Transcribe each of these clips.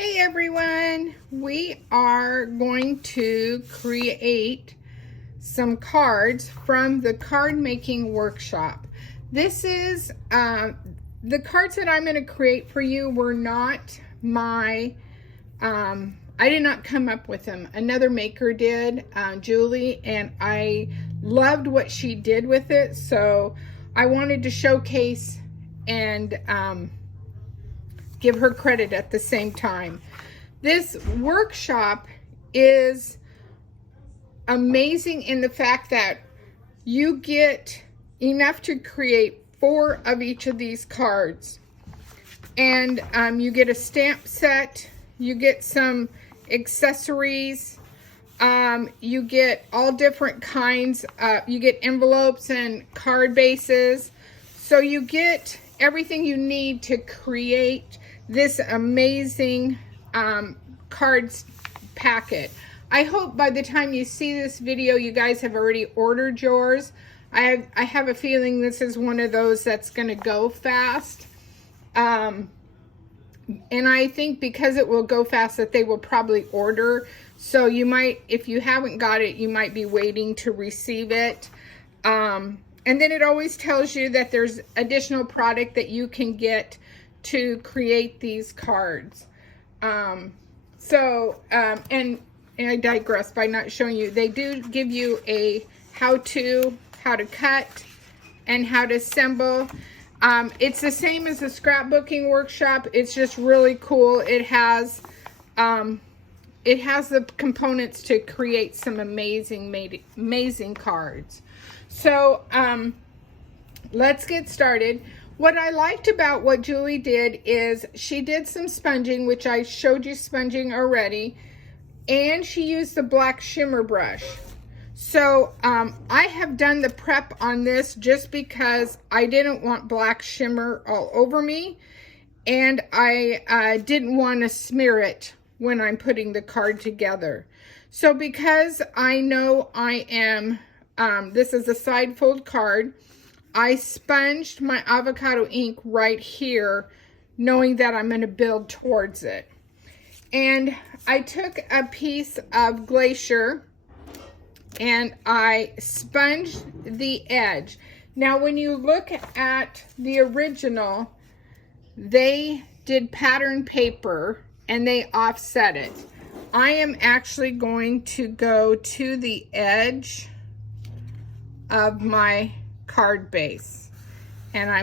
Hey everyone, we are going to create some cards from the card making workshop. This is the cards that I'm going to create for you were not my I did not come up with them. Another maker did, Julie, and I loved what she did with it, so I wanted to showcase and give her credit at the same time. This workshop is amazing in the fact that you get enough to create 4 of each of these cards. And you get a stamp set, you get some accessories, you get all different kinds, you get envelopes and card bases. So you get everything you need to create this amazing cards packet. I hope by the time you see this video, you guys have already ordered yours. I have a feeling this is one of those that's going to go fast. And I think because it will go fast that they will probably order. So you might, if you haven't got it, you might be waiting to receive it. And then it always tells you that there's additional product that you can get to create these cards. And I digress by not showing you. They do give you a how to cut and how to assemble. It's the same as the scrapbooking workshop. It's just really cool. It has the components to create some amazing cards. So let's get started. What I liked about what Julie did is she did some sponging, which I showed you sponging already, and she used the black shimmer brush. So I have done the prep on this just because I didn't want black shimmer all over me, and I didn't want to smear it when I'm putting the card together. So because I know I am, this is a side fold card, I sponged my avocado ink right here, knowing that I'm going to build towards it. And I took a piece of Glacier and I sponged the edge. Now, when you look at the original, they did pattern paper and they offset it. I am actually going to go to the edge of my card base, and I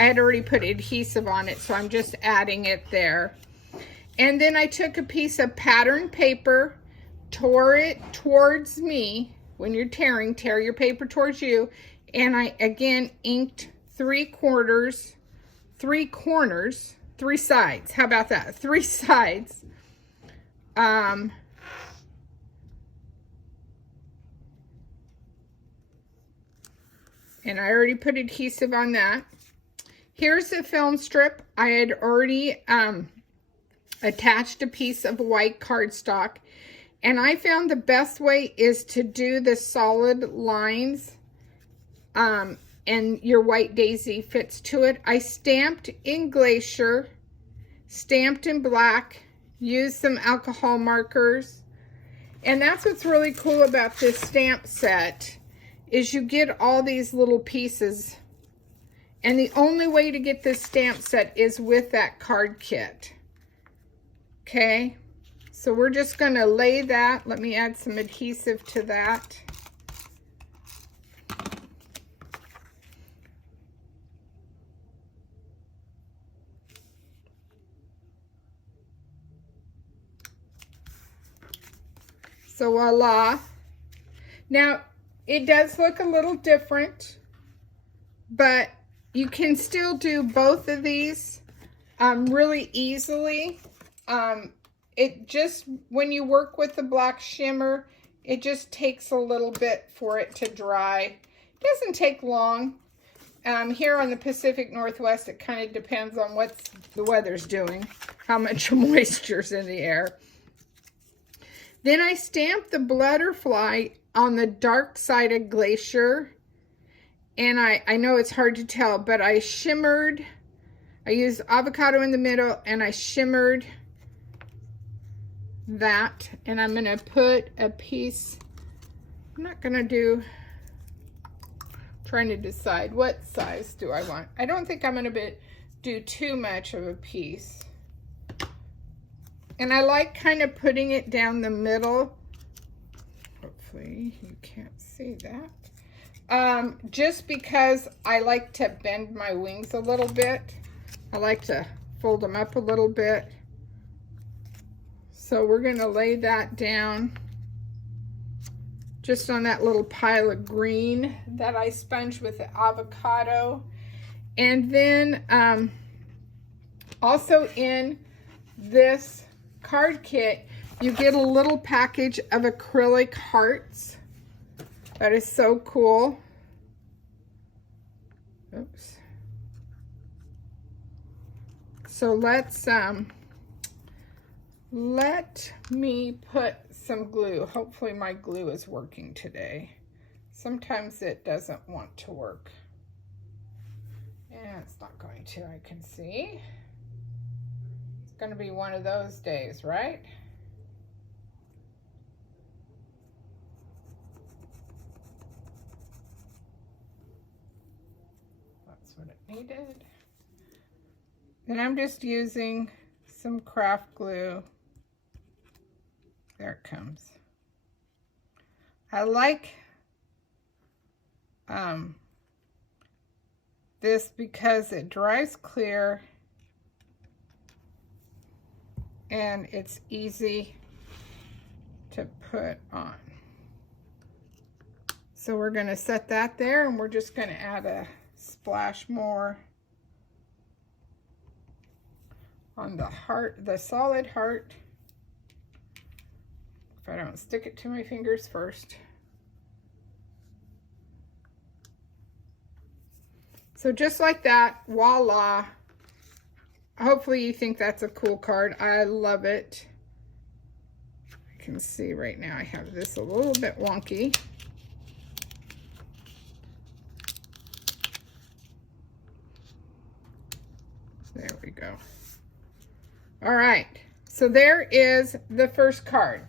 had already put adhesive on it, so I'm just adding it there. And then I took a piece of pattern paper, tore it towards me. When you're tearing, tear your paper towards you, and I again inked 3 sides. How about that? 3 sides. And I already put adhesive on that. Here's the film strip. I had already attached a piece of white cardstock. And I found the best way is to do the solid lines. And your white daisy fits to it. I stamped in Glacier, stamped in black, used some alcohol markers. And that's what's really cool about this stamp set, is you get all these little pieces, and the only way to get this stamp set is with that card kit. Okay, so we're just going to lay that. Let me add some adhesive to that. So voila. Now, it does look a little different, but you can still do both of these really easily. It just, when you work with the black shimmer, it just takes a little bit for it to dry. It doesn't take long. Here on the Pacific Northwest, it kind of depends on what the weather's doing, how much moisture's in the air. Then I stamped the butterfly on the dark side of Glacier, and I know it's hard to tell, but I shimmered. I used avocado in the middle, and I shimmered that, and I'm going to put a piece. I'm not going to do, trying to decide what size do I want. I don't think I'm going to do too much of a piece. And I like kind of putting it down the middle. Hopefully you can't see that. Just because I like to bend my wings a little bit. I like to fold them up a little bit. So we're going to lay that down just on that little pile of green that I sponged with the avocado. And then also in this card kit, you get a little package of acrylic hearts. That is so cool. Oops. So let me put some glue. Hopefully my glue is working today. Sometimes it doesn't want to work. And it's not going to, I can see. It's going to be one of those days, right? That's what it needed. And I'm just using some craft glue. There it comes. I like this because it dries clear and it's easy to put on. So we're going to set that there, and we're just going to add a splash more on the heart, the solid heart. If I don't stick it to my fingers first. So just like that, voila. Hopefully you think that's a cool card. I love it. I can see right now I have this a little bit wonky. There we go. All right, so there is the first card.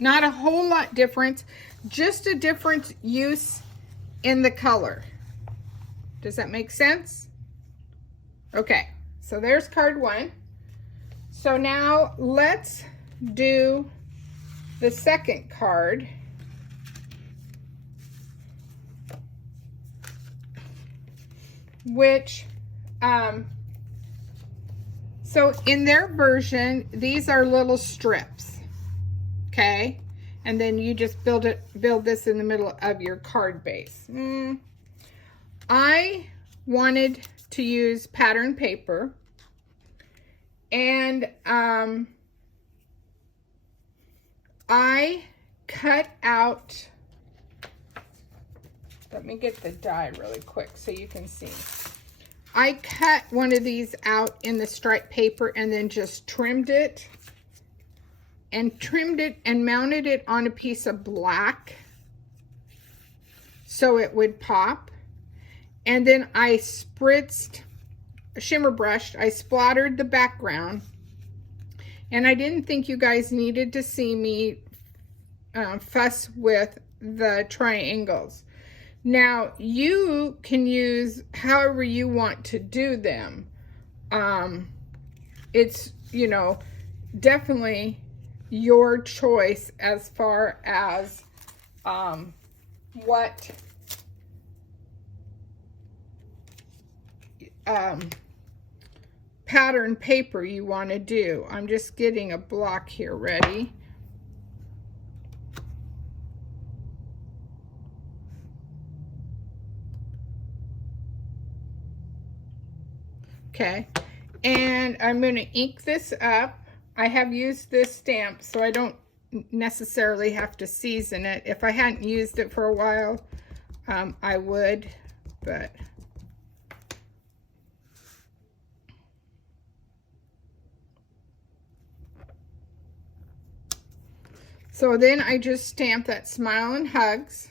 Not a whole lot different, just a different use in the color. Does that make sense? Okay, so there's card one. So now let's do the second card. Which, so in their version, these are little strips, okay? And then you just build this in the middle of your card base. I wanted to use pattern paper, and I cut out, let me get the die really quick so you can see. I cut one of these out in the striped paper and then just trimmed it and mounted it on a piece of black so it would pop. And then I spritzed, shimmer brushed, I splattered the background. And I didn't think you guys needed to see me fuss with the triangles. Now, you can use however you want to do them. It's, you know, definitely your choice as far as what pattern paper you want to do. I'm just getting a block here ready. Okay, and I'm going to ink this up. I have used this stamp, so I don't necessarily have to season it. If I hadn't used it for a while, I would, but so then I just stamp that Smile and Hugs,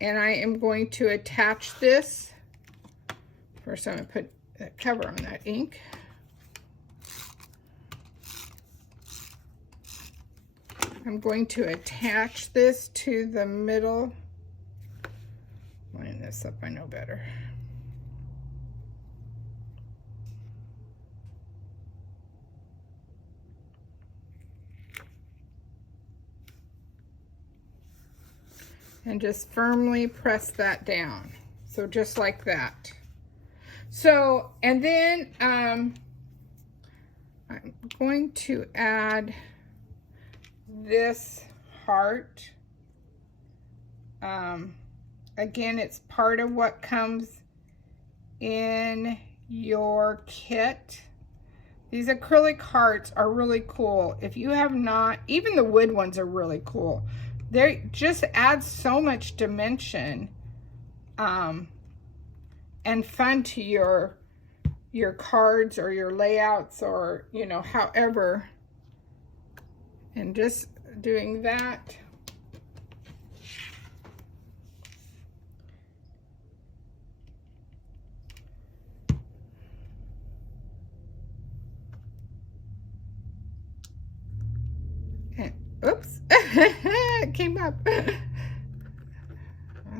and I am going to attach this. First, I'm going to put a cover on that ink. I'm going to attach this to the middle. Line this up, I know better. And just firmly press that down. So just like that. So, and then I'm going to add this heart. Again, it's part of what comes in your kit. These acrylic hearts are really cool. If you have not, even the wood ones are really cool. They just add so much dimension and fun to your cards or your layouts, or you know, however. And just doing that. And, oops, it came up. Well,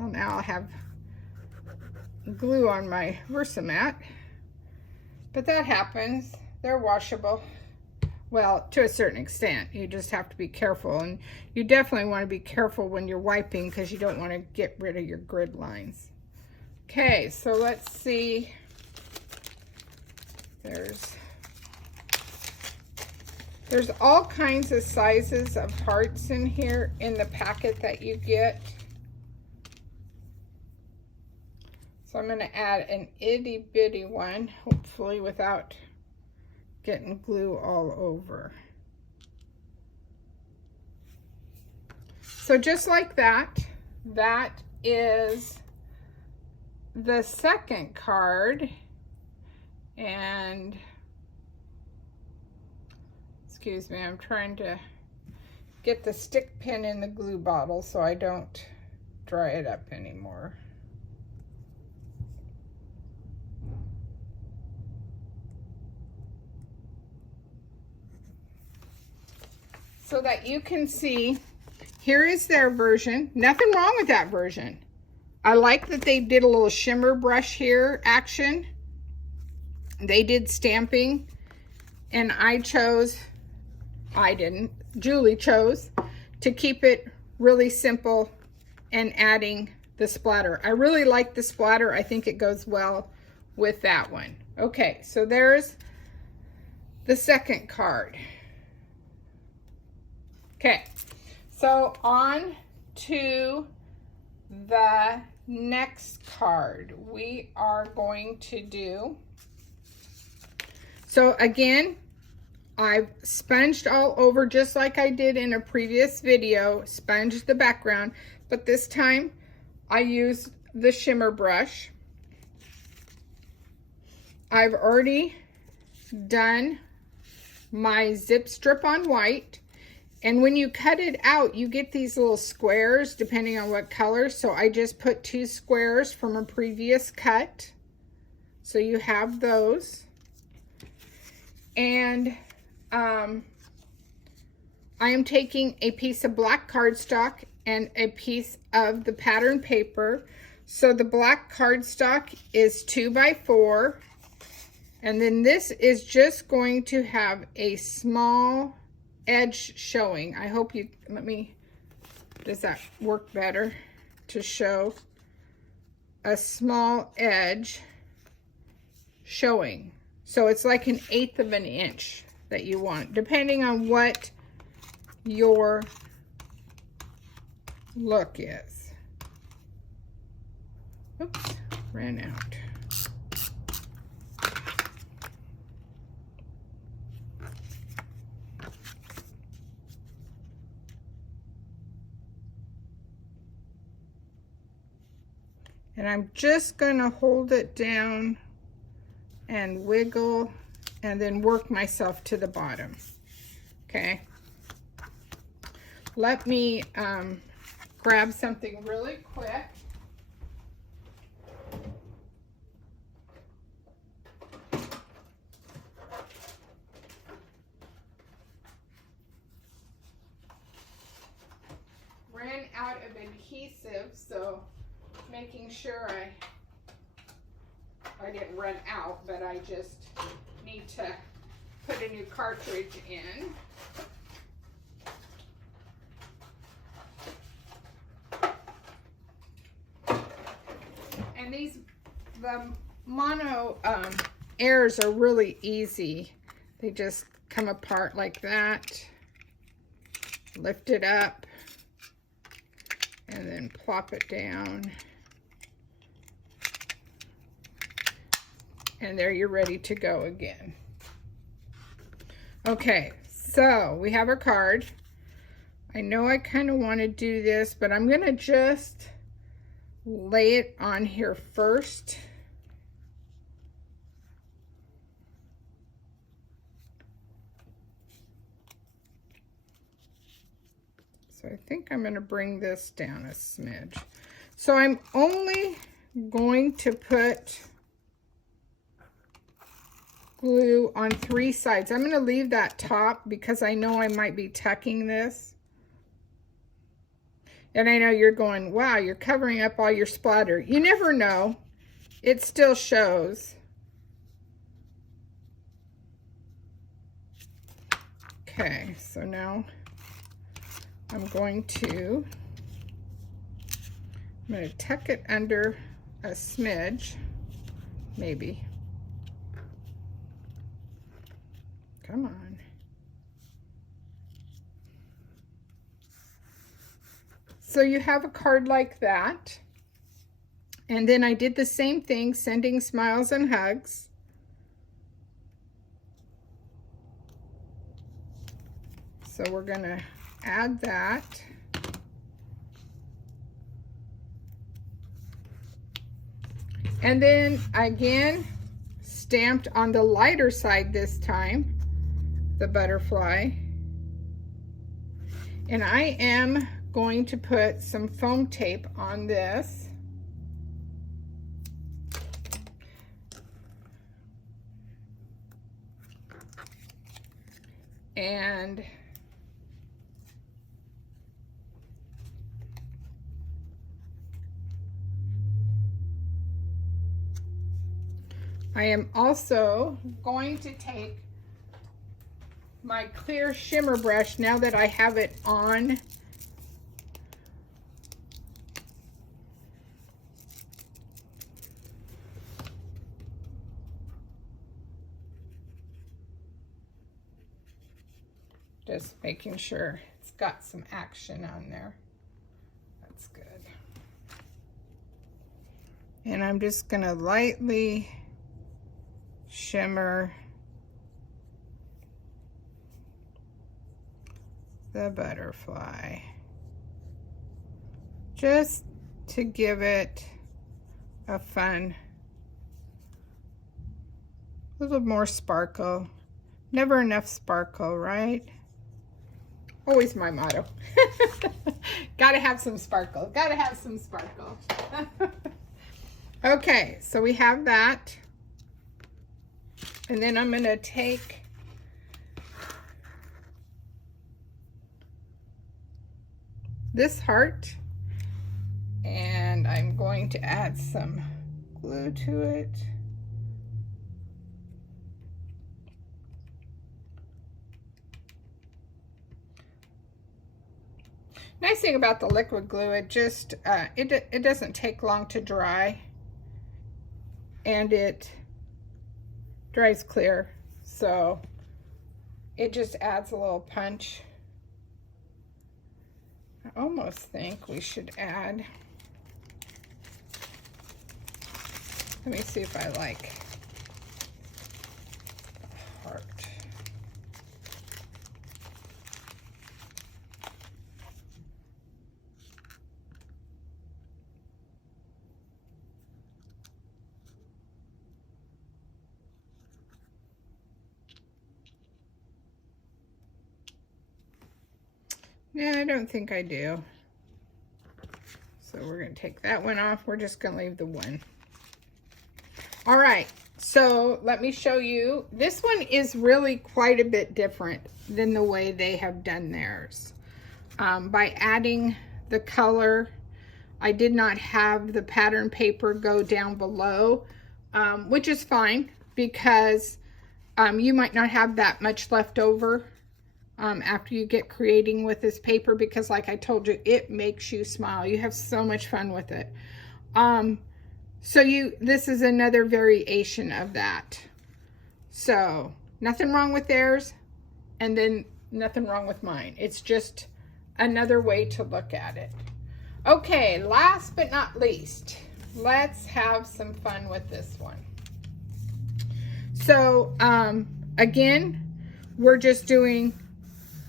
now I'll have glue on my Versamat, but that happens. They're washable. Well, to a certain extent. You just have to be careful, and you definitely want to be careful when you're wiping because you don't want to get rid of your grid lines. Okay, so let's see. There's all kinds of sizes of hearts in here in the packet that you get. So I'm going to add an itty bitty one, hopefully without getting glue all over. So just like that, that is the second card. And excuse me, I'm trying to get the stick pin in the glue bottle so I don't dry it up anymore. So that you can see, here is their version. Nothing wrong with that version. I like that they did a little shimmer brush here action. They did stamping, and Julie chose to keep it really simple and adding the splatter. I really like the splatter. I think it goes well with that one. Okay, so there's the second card. Okay, so on to the next card. We are going to do, so again, I've sponged all over just like I did in a previous video, sponged the background, but this time I used the shimmer brush. I've already done my zip strip on white. And when you cut it out, you get these little squares depending on what color. So I just put 2 squares from a previous cut. So you have those. And I am taking a piece of black cardstock and a piece of the pattern paper. So the black cardstock is 2 by 4. And then this is just going to have a small edge showing. I hope you, does that work better to show a small edge showing? So it's like 1/8 of an inch that you want, depending on what your look is. Oops, ran out. And I'm just going to hold it down and wiggle and then work myself to the bottom. Okay. Let me grab something really quick. adhesive, so making sure I didn't run out, but I just need to put a new cartridge in. And the mono airs are really easy. They just come apart like that, lift it up, and then plop it down. And there you're ready to go again. Okay, so we have our card. I know I kind of want to do this, but I'm going to just lay it on here first. So I think I'm going to bring this down a smidge. So I'm only going to put glue on 3 sides. I'm going to leave that top because I know I might be tucking this. And I know you're going, wow, you're covering up all your splatter. You never know. It still shows. Okay, so now I'm going to tuck it under a smidge, maybe. Come on. So you have a card like that. And then I did the same thing, sending smiles and hugs. So we're going to add that. And then again, stamped on the lighter side this time, the butterfly. And I am going to put some foam tape on this. And I am also going to take my clear shimmer brush now that I have it on. Just making sure it's got some action on there. That's good. And I'm just gonna lightly shimmer the butterfly, just to give it a fun, little more sparkle. Never enough sparkle, right? Always my motto. Gotta have some sparkle. Gotta have some sparkle. Okay, so we have that. And then I'm gonna take this heart and I'm going to add some glue to it. Nice thing about the liquid glue, it just it doesn't take long to dry, and it dries clear, so it just adds a little punch. I almost think we should add, let me see if I like the heart. Yeah, I don't think I do. So we're going to take that one off. We're just going to leave the one. All right, so let me show you. This one is really quite a bit different than the way they have done theirs. By adding the color I did not have the pattern paper go down below, which is fine because you might not have that much left over after you get creating with this paper, because like I told you, it makes you smile. You have so much fun with it. This is another variation of that. So nothing wrong with theirs, and then nothing wrong with mine. It's just another way to look at it. Okay, last but not least, let's have some fun with this one. So again, we're just doing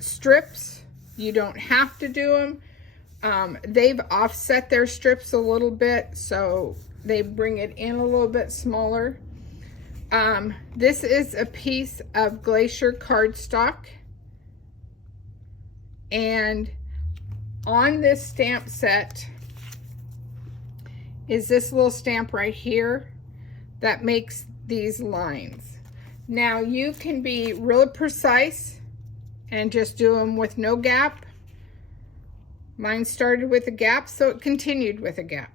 strips. You don't have to do them. They've offset their strips a little bit, so they bring it in a little bit smaller. This is a piece of Glacier cardstock, and on this stamp set is this little stamp right here that makes these lines. Now you can be really precise and just do them with no gap. Mine started with a gap, so it continued with a gap.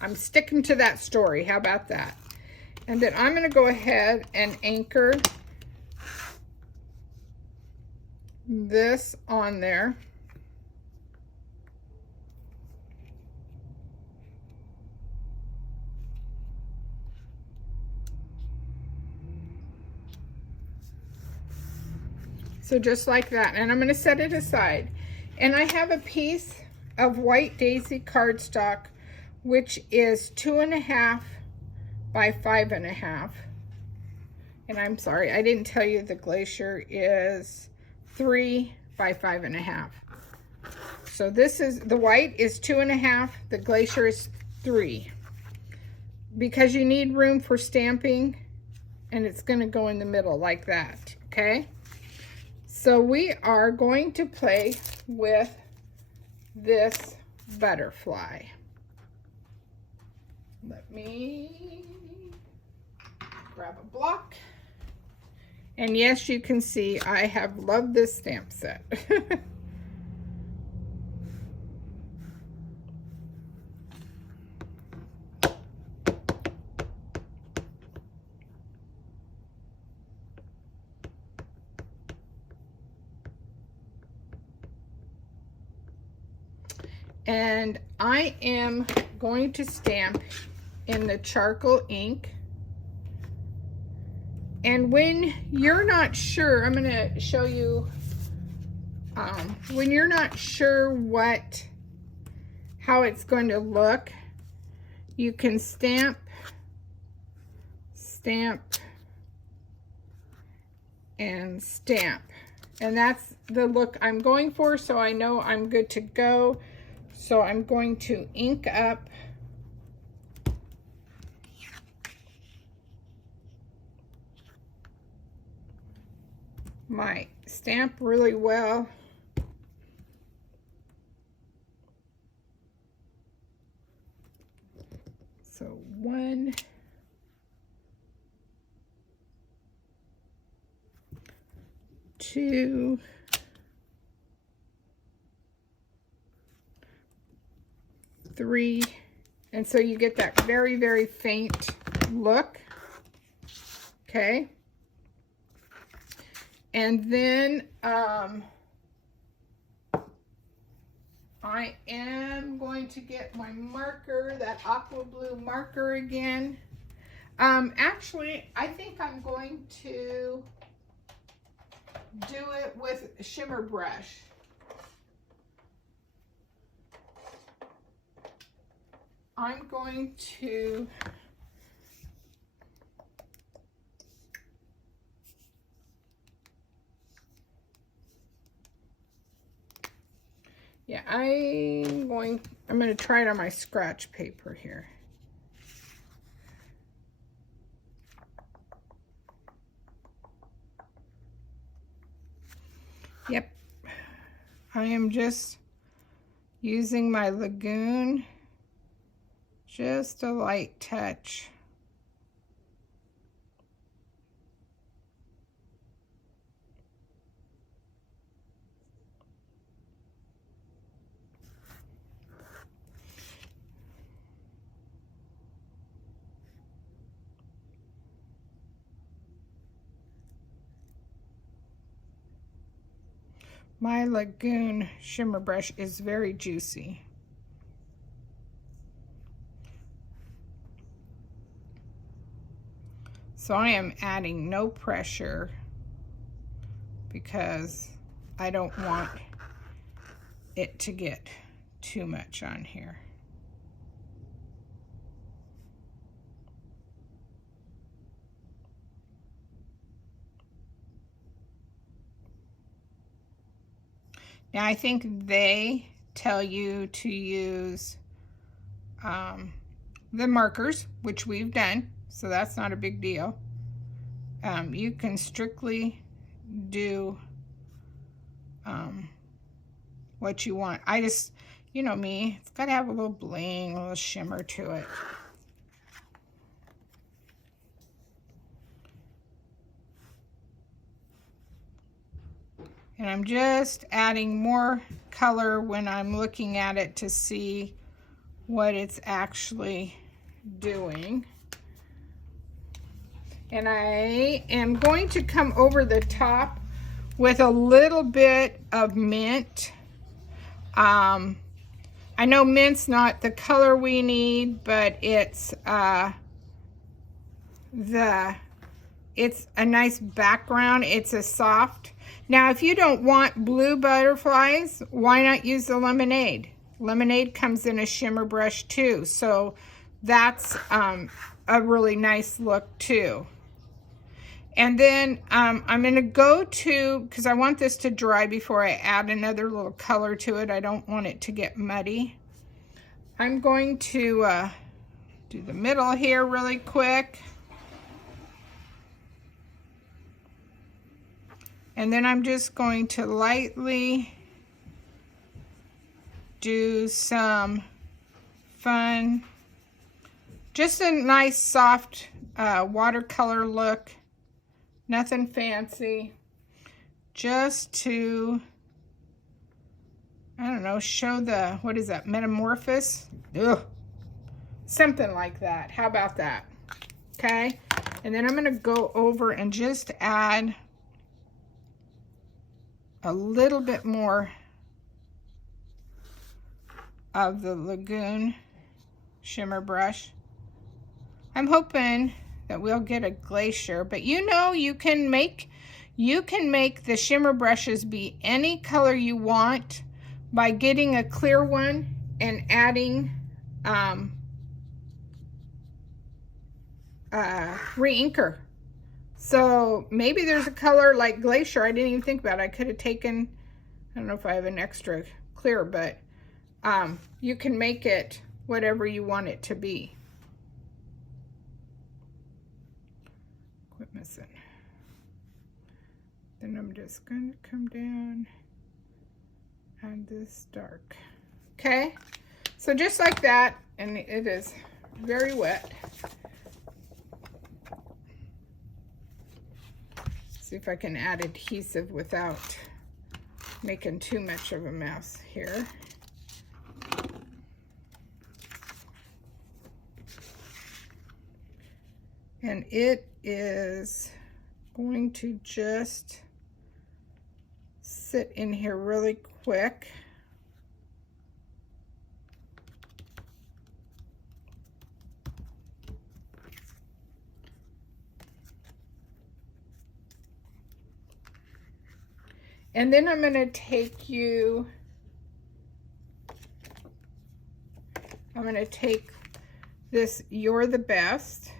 I'm sticking to that story. How about that? And then I'm going to go ahead and anchor this on there. So just like that. And I'm going to set it aside. And I have a piece of White Daisy cardstock, which is 2.5 by 5.5. And I'm sorry, I didn't tell you the Glacier is 3 by 5.5. So this is, the white is 2.5, the Glacier is 3. Because you need room for stamping, and it's going to go in the middle like that, okay? So we are going to play with this butterfly. Let me grab a block. And yes, you can see I have loved this stamp set. And I am going to stamp in the charcoal ink. And when you're not sure, I'm going to show you, when you're not sure how it's going to look, you can stamp, and stamp. And that's the look I'm going for, so I know I'm good to go. So I'm going to ink up my stamp really well. So 1, 2, 3, and so you get that very, very faint look, okay? And then I am going to get my marker, that aqua blue marker again. Actually, I think I'm going to do it with shimmer brush. I'm going to I'm going to try it on my scratch paper here. Yep. I am just using my Lagoon, just a light touch. My Lagoon shimmer brush is very juicy. So I am adding no pressure because I don't want it to get too much on here. Now I think they tell you to use the markers, which we've done, so that's not a big deal. You can strictly do what you want. I just, you know me, it's got to have a little bling, a little shimmer to it. And I'm just adding more color when I'm looking at it to see what it's actually doing. And I am going to come over the top with a little bit of mint. I know mint's not the color we need, but it's a nice background. It's a soft. Now, if you don't want blue butterflies, why not use the lemonade? Lemonade comes in a shimmer brush too, so that's a really nice look too. And then I'm going to go to, because I want this to dry before I add another little color to it. I don't want it to get muddy. I'm going to do the middle here really quick. And then I'm just going to lightly do some fun, just a nice soft watercolor look. Nothing fancy, just to, I don't know, show the, what is that, metamorphosis? Ugh. Something like that. How about that? Okay, and then I'm going to go over and just add a little bit more of the Lagoon shimmer brush. I'm hoping that we'll get a glacier, but you know, you can make the shimmer brushes be any color you want by getting a clear one and adding re-inker. So maybe there's a color like glacier I didn't even think about. I could have taken, I don't know if I have an extra clear, but you can make it whatever you want it to be. Quit missing. Then I'm just going to come down, add this dark. Okay, so just like that, and it is very wet. See if I can add adhesive without making too much of a mess here. And it is going to just sit in here really quick. And then I'm going to take you, I'm going to take this You're the Best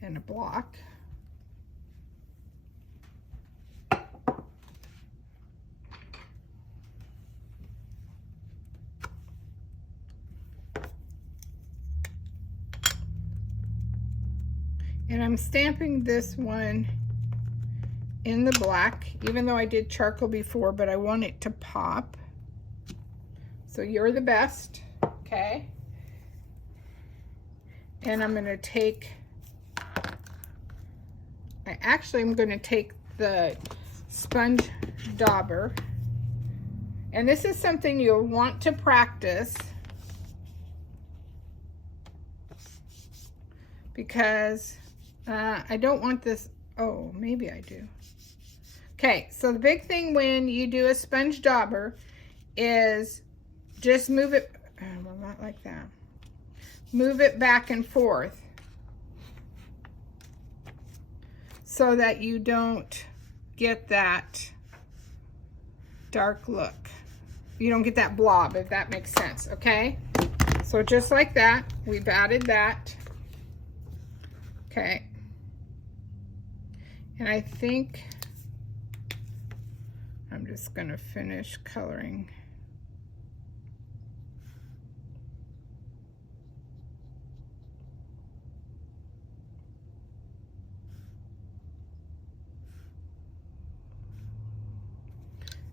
in a block. And I'm stamping this one in the black, even though I did charcoal before, but I want it to pop. So You're the Best, okay? And I'm going to take, I'm going to take the sponge dauber. And this is something you'll want to practice, because I don't want this, oh, maybe I do. Okay, so the big thing when you do a sponge dauber is just move it, well, not like that. Move it back and forth so that you don't get that dark look. You don't get that blob, if that makes sense, okay? So just like that, we've added that. Okay. And I think I'm just gonna finish coloring.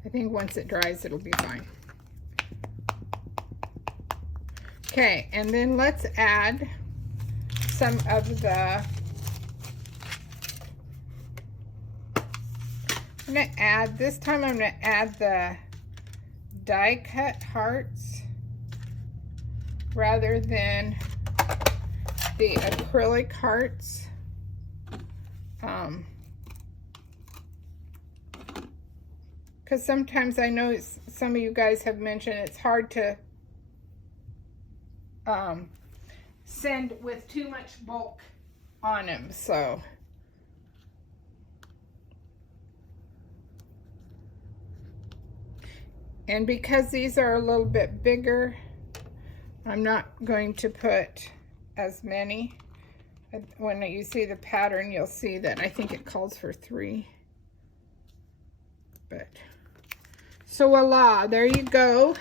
I think once it dries, it'll be fine. Okay, and then let's add some of the, I'm gonna add, this time I'm gonna add the die cut hearts rather than the acrylic hearts. Because sometimes I know some of you guys have mentioned it's hard to send with too much bulk on them, so. And because these are a little bit bigger, I'm not going to put as many. When you see the pattern, you'll see that I think it calls for 3. But, so voila, there you go.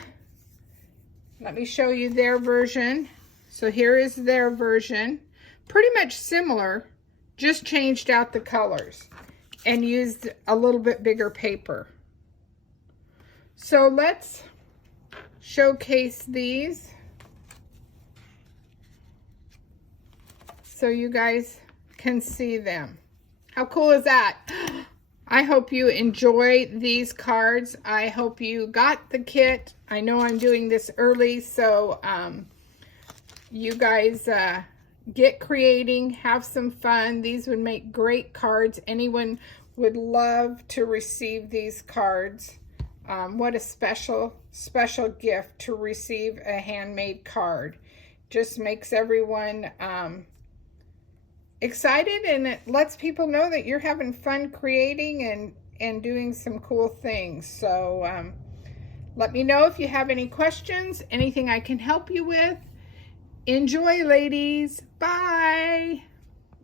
Let me show you their version. So here is their version. Pretty much similar, just changed out the colors and used a little bit bigger paper. So let's showcase these so you guys can see them. How cool is that? I hope you enjoy these cards. I hope you got the kit. I know I'm doing this early, so you guys get creating, have some fun. These would make great cards. Anyone would love to receive these cards. What a special gift to receive a handmade card. Just makes everyone excited, and it lets people know that you're having fun creating and doing some cool things. So let me know if you have any questions, anything I can help you with. Enjoy, ladies. Bye.